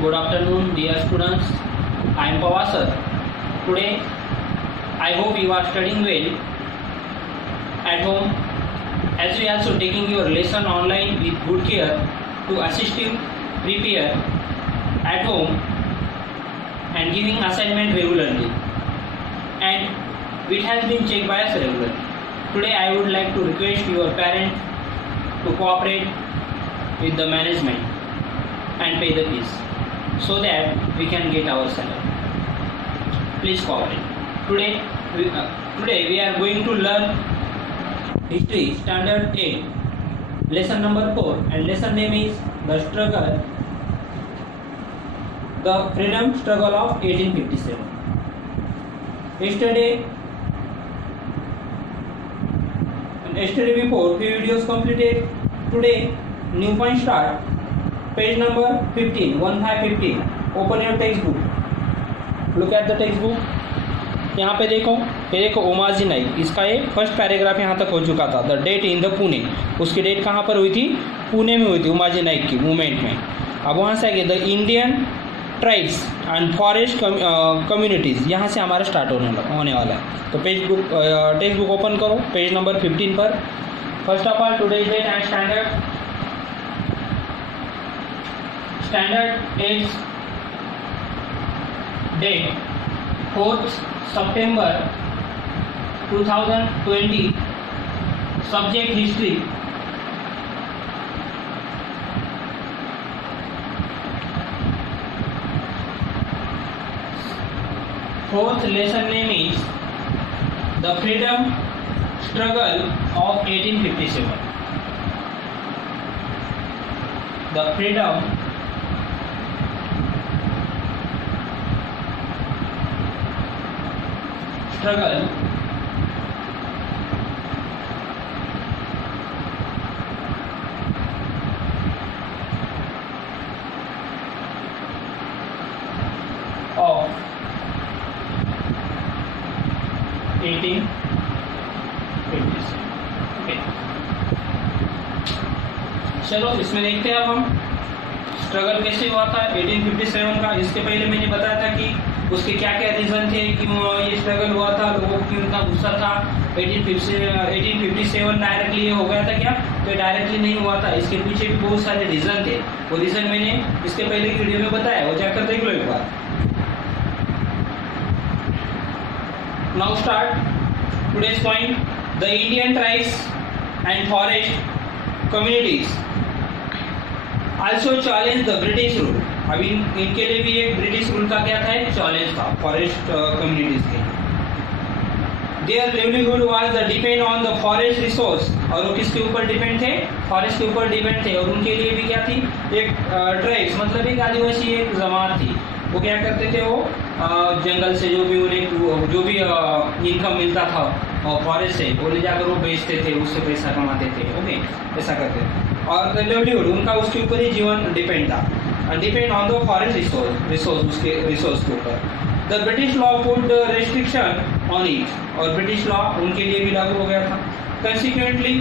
Good afternoon, dear students. I am Pawar sir. Today, I hope you are studying well at home, as we are also taking your lesson online with good care to assist you prepare at home and giving assignment regularly, and it has been checked by us regularly. Today, I would like to request your parent to cooperate with the management and pay the fees so that we can get our salary. Please cooperate. Today we are going to learn history standard 8 lesson number 4, and lesson name is the freedom struggle of 1857. Yesterday before few videos completed. Today new point start. Page number 15, 1515. Open your textbook. Look at the textbook. यहाँ पे देखो, ये देखो उमाजी नाइक, इसका ये first paragraph यहाँ तक हो चुका था. The date in the Pune, उसकी डेट कहाँ पर हुई थी? पुणे में हुई थी, उमाजी नाइक की मूवमेंट में. अब वहाँ से आगे the Indian tribes and forest communities, यहाँ से हमारा स्टार्ट होने वाला है. तो टेक्स्ट बुक ओपन करो, पेज नंबर 15 पर. First of all today date and standard 8 date 4th September 2020. Subject history. Fourth lesson name is the freedom struggle of 1857. The freedom struggle of 1857. Okay. चलो इसमें देखते हैं अब हम स्ट्रगल कैसे हुआ था 1857 का. इसके पहले मैंने बताया था कि उसके क्या क्या रीजन थे कि ये स्ट्रगल हुआ था, लोगों को क्यों इतना गुस्सा था. 1857 डायरेक्टली ये हो गया था क्या? तो डायरेक्टली नहीं हुआ था, इसके पीछे भी बहुत सारे रीजन थे. वो रीजन मैंने इसके पहले की वीडियो में बताया, वो जाकर देख लो एक बार. Now start today's point. The Indian tribes and forest communities also challenge the British rule. अभी इनके लिए भी एक ब्रिटिश रूल का क्या था, एक चैलेंज था फॉरेस्ट कम्युनिटीज के. Their livelihood was the depend on the forest resource. और वो किसके ऊपर डिपेंड थे? फॉरेस्ट के ऊपर डिपेंड थे. और उनके लिए भी क्या थी, एक ट्राइब्स मतलब एक आदिवासी एक जमात थी. वो क्या करते थे, वो जंगल से जो भी इनकम मिलता था फॉरेस्ट से, वो ले जाकर वो बेचते थे, उससे पैसा कमाते थे. ओके, ऐसा करते थे. और द लिवलीहुड उनका उसके ऊपर ही जीवन डिपेंड था, depend on the forest resource उसके रिसोर्स के ऊपर. The British law put restriction on it. और ब्रिटिश लॉ उनके लिए भी लागू हो गया था. कंसिक्वेंटली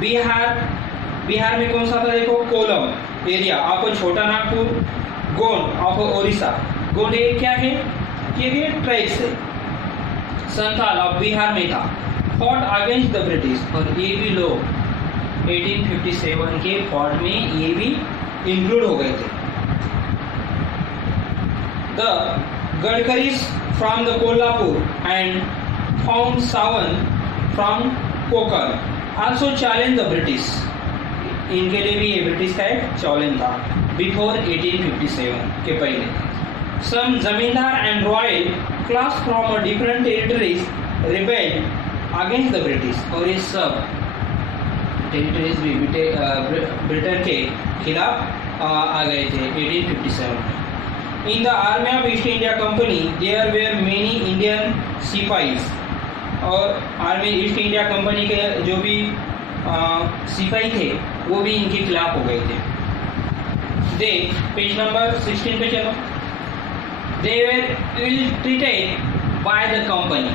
बिहार में कौन सा था? देखो, कोलम एरिया ऑफ छोटा नागपुर, गोंड ऑफ ओडिशा. गोंड क्या है? ये ट्राइब्स है, संथाल ऑफ बिहार में था. Fought against the British. और ये भी लोग 1857 के फॉट में ये भी इंक्लूड हो गए थे. The Gadkaris from the Kolhapur and Found Sawan from Kokar also challenged the British. इनके लिए भी ये ब्रिटिश का एक चैलेंज था बिफोर 1857 के पहले. Some जमींदार and royal class from different territories rebelled against the British. और ये सब टेरिटरीज भी ब्रिटेन के खिलाफ आ गए थे 1857 में. In the army of East India Company, there were many Indian सिपाहीज. और आर्मी ईस्ट इंडिया कंपनी के जो भी सिपाही थे वो भी इनके खिलाफ हो गए थे. दे पेज नंबर 16 पे चलो. They were ill treated by the company.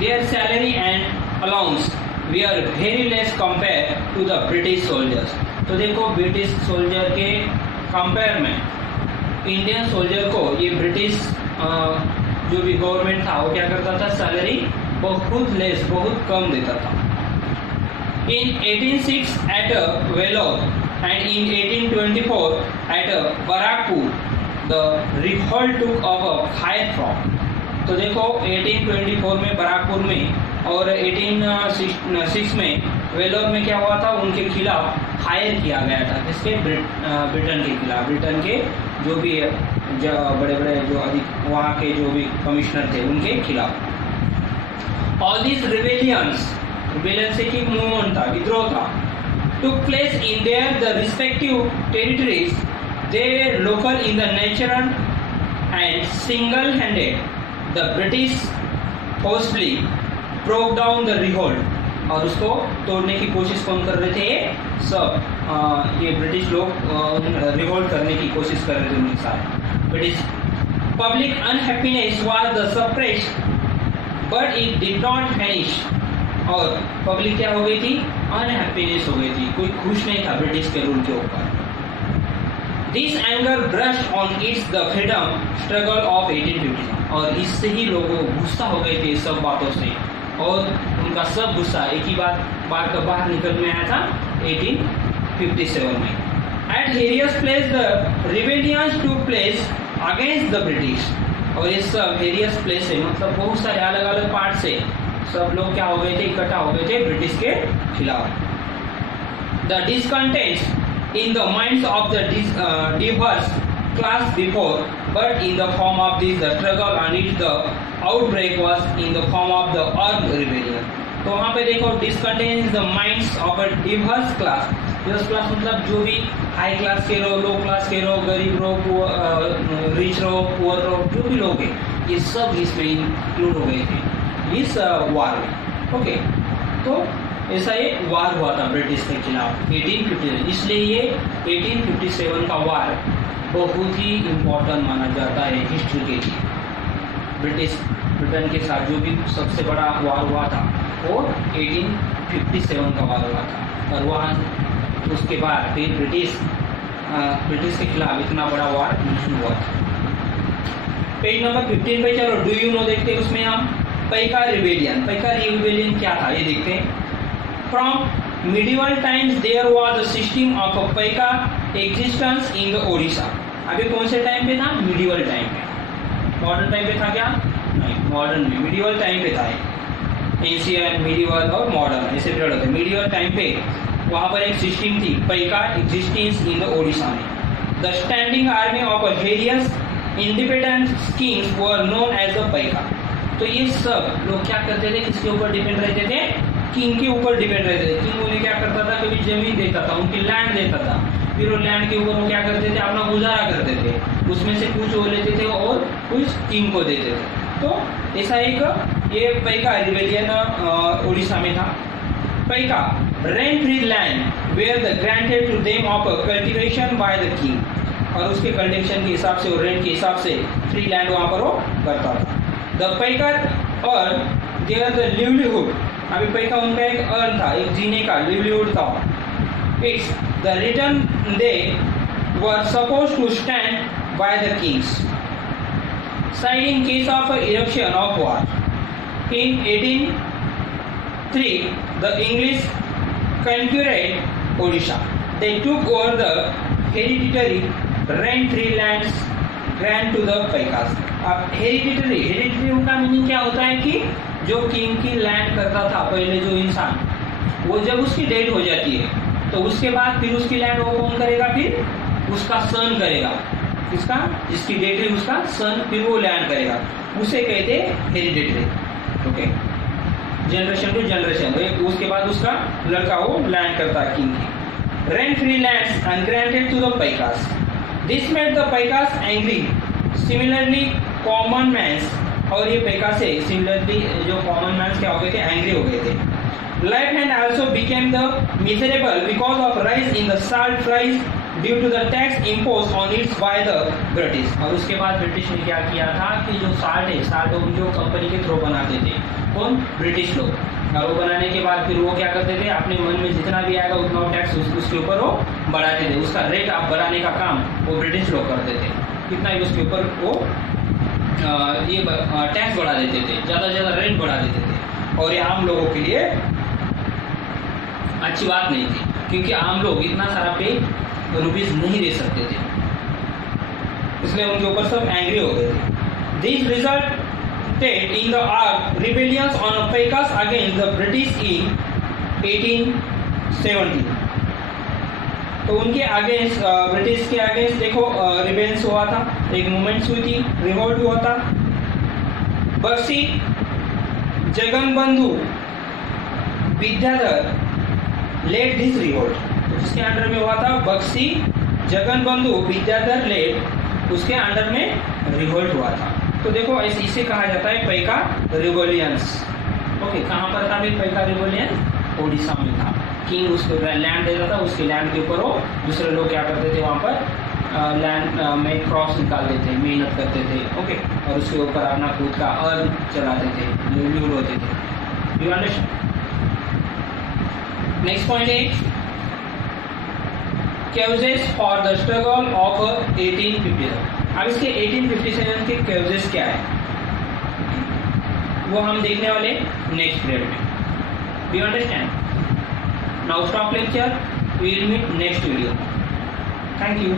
Their salary and allowance were very less compared to the British soldiers. तो देखो ब्रिटिश सोल्जर के कंपेयर में इंडियन सोल्जर को ये ब्रिटिश जो भी गवर्नमेंट था वो क्या करता था, सैलरी बहुत लेस, बहुत कम देता था। In 1806 at Vellore and in 1824 at Barakpur, the revolt took up a higher front. तो देखो 1824 में बराकपुर में और 1806 में वेलोर में क्या हुआ था, उनके खिलाफ हायर किया गया था। किसके? ब्रिटेन के खिलाफ। ब्रिटेन के जो भी बड़े बड़े जो अधिक वहाँ के जो भी कमिश्नर थे उनके खिलाफ। ऑल दिस रिबेलियन से की मूवमेंट था, विद्रोह था, took place in their respective territories. They were local in the nature and single-handed the British forcefully broke down the revolt. और उसको तोड़ने की कोशिश कौन कर रहे थे? सब ये ब्रिटिश लोग रिवोल्ट करने की कोशिश कर रहे थे उनके साथ। British public unhappiness was the suppressed but it did not vanish. और पब्लिक क्या हो गई थी? अनहैप्पीनेस हो गई थी, कोई खुश नहीं था ब्रिटिश के रूल के ऊपर। This anger brush on it's the freedom struggle of 1850। और इससे ही लोगों गुस्सा हो गए थे सब बातों से, और उनका सब गुस्सा एक ही बात का बाहर निकल में आया था 1857 में। At various places the rebellions took place against the British. और ये सब हेरियस प्लेस है, मतलब बहुत सारे अलग अलग पार्ट से सब लोग क्या हो गए थे, इकट्ठा हो गए थे ब्रिटिश के खिलाफ। The discontent in the minds of the Divers class before, but in the form of this the struggle and it the outbreak was in the form of the armed rebellion। तो वहाँ पे देखो discontent in the minds of a diverse class। diverse class मतलब जो भी high class के रहो, लो class के रहो, गरीब रहो, रिच रहो, पुअर रहो, जो भी लोग हैं ये सब इसमें इंक्लूड हो गए थे इस वार में। ओके, तो ऐसा ये वार हुआ था ब्रिटिश के खिलाफ 1857। इसलिए ये 1857 का वार बहुत ही इम्पोर्टेंट माना जाता है हिस्ट्री के लिए। ब्रिटेन के साथ जो भी सबसे बड़ा वार हुआ था वो 1857 का वार हुआ था, और वहाँ उसके बाद फिर ब्रिटिश के खिलाफ इतना बड़ा वार नहीं हुआ था। पेज नंबर 15 पे चलो, डू यू नो देखते हैं उसमें हम पैका रिबेलियन। पैका रिबेलियन क्या था ये देखते हैं। From medieval times there was a system of a paika existence in the Odisha. अभी कौन से टाइम पे था? मिडिवल टाइम पे। मॉडर्न टाइम पे था क्या? नहीं, मॉडर्न में मिडिवल टाइम पे था। एंशिएंट, मिडिवल और मॉडर्न ऐसे पीरियड होते हैं। मिडिवल टाइम पे वहाँ पर एक सिस्टम थी Paika existence in the Odisha में। The standing army of various independent kings were known as the Paika. तो ये सब लोग क्या करते थे? किसके ऊपर डिपेंड रहते थे? किंग के ऊपर डिपेंड रहते थे। किंग उन्हें क्या करता था? कभी जमीन देता था, उनकी लैंड देता था, फिर वो लैंड के ऊपर वो क्या करते थे? अपना गुजारा करते थे, उसमें से कुछ वो लेते थे और कुछ किंग को देते थे। तो ऐसा एक ये पैका रिबेलियन उड़ीसा में था। Paika rent free land where the granted to them of cultivation by the king. और उसके कल्टीवेशन के हिसाब से और रेंट के हिसाब से फ्री लैंड वहाँ पर वो करता था। द पैकर और देयर द लिवलीहुड। अभी पैका उनका एक अर्न था, एक जीने का लिवलीहुड था। It's the return they were suppose to stand by the king's side in case of eruption of war. In 1803 the English conquered Odisha. They took over the hereditary rent-free lands grant to the Paikas. अब hereditary उनका meaning क्या होता है कि जो king की land करता था पहले जो इंसान, वो जब उसकी डेथ हो जाती है तो उसके बाद फिर उसकी लैंड वो कौन करेगा? फिर उसका सन करेगा। किसका? जिसकी डेथ है उसका सन फिर वो लैंड करेगा, उसे कहते हैं hereditary. Okay, generation to generation, उसके बाद उसका लड़का वो लैंड करता है किंग की। Rent free lands ungranted to the Paikas. This made the Paikas angry. Similarly common man's, और ये पैका से सिमिलरली जो कॉमन मैन्स क्या हो गए थे? एंग्री हो गए थे। Life hand also became the miserable because of rise in the salt price due to the tax impose on its by the British. और उसके बाद ब्रिटिश ने क्या किया था कि जो साल्ट है, साल्ट जो कंपनी के थ्रू बनाते थे कौन? ब्रिटिश लोग। और वो बनाने के बाद फिर वो क्या करते थे? अपने मन में जितना भी आएगा उतना टैक्स उसके ऊपर वो बढ़ाते थे। उसका रेट आप बढ़ाने का काम वो ब्रिटिश लोग करते थे। कितना है उसके ऊपर वो ये टैक्स बढ़ा देते थे, ज़्यादा से ज़्यादा रेंट बढ़ा देते थे, और ये आम लोगों के लिए अच्छी बात नहीं थी, क्योंकि आम लोग इतना सारा पे रुपीज नहीं दे सकते थे, इसलिए उनके ऊपर सब एंग्री हो गए थे। This resulted in the rebellions on Paikas against the British in 1870। तो उनके अगेंस्ट ब्रिटिश के अगेंस्ट देखो रिबेल्स हुआ था, एक मूवमेंट हुई थी, रिवोल्ट हुआ था। Bakshi Jagabandhu Vidyadhar led this revolt, तो जिसके अंडर में हुआ था बक्सी जगनबंधु विद्याधर लेड, उसके अंडर में रिवोल्ट हुआ था। तो देखो इसे कहा जाता है पैका रिवोलियंस। ओके, कहाँ पर था पैका रिवोलियंस? ओडिशा में था। किंग उसको लैंड देता था, उसके लैंड के ऊपर वो दूसरे लोग क्या करते थे, वहाँ पर लैंड में क्रॉप्स निकालते थे, मेहनत करते थे। ओके, और उसके ऊपर अपना खुद का अर्न चलाते थे, लिवलीहुड होते थे। You understand? नेक्स्ट पॉइंट है केजेस फॉर द स्ट्रगल ऑफ 1857। अब इसके 1857 के केजेस क्या है वो हम देखने वाले नेक्स्ट पीरियड में। Do you understand? Now stop lecture. We will meet next video. Thank you.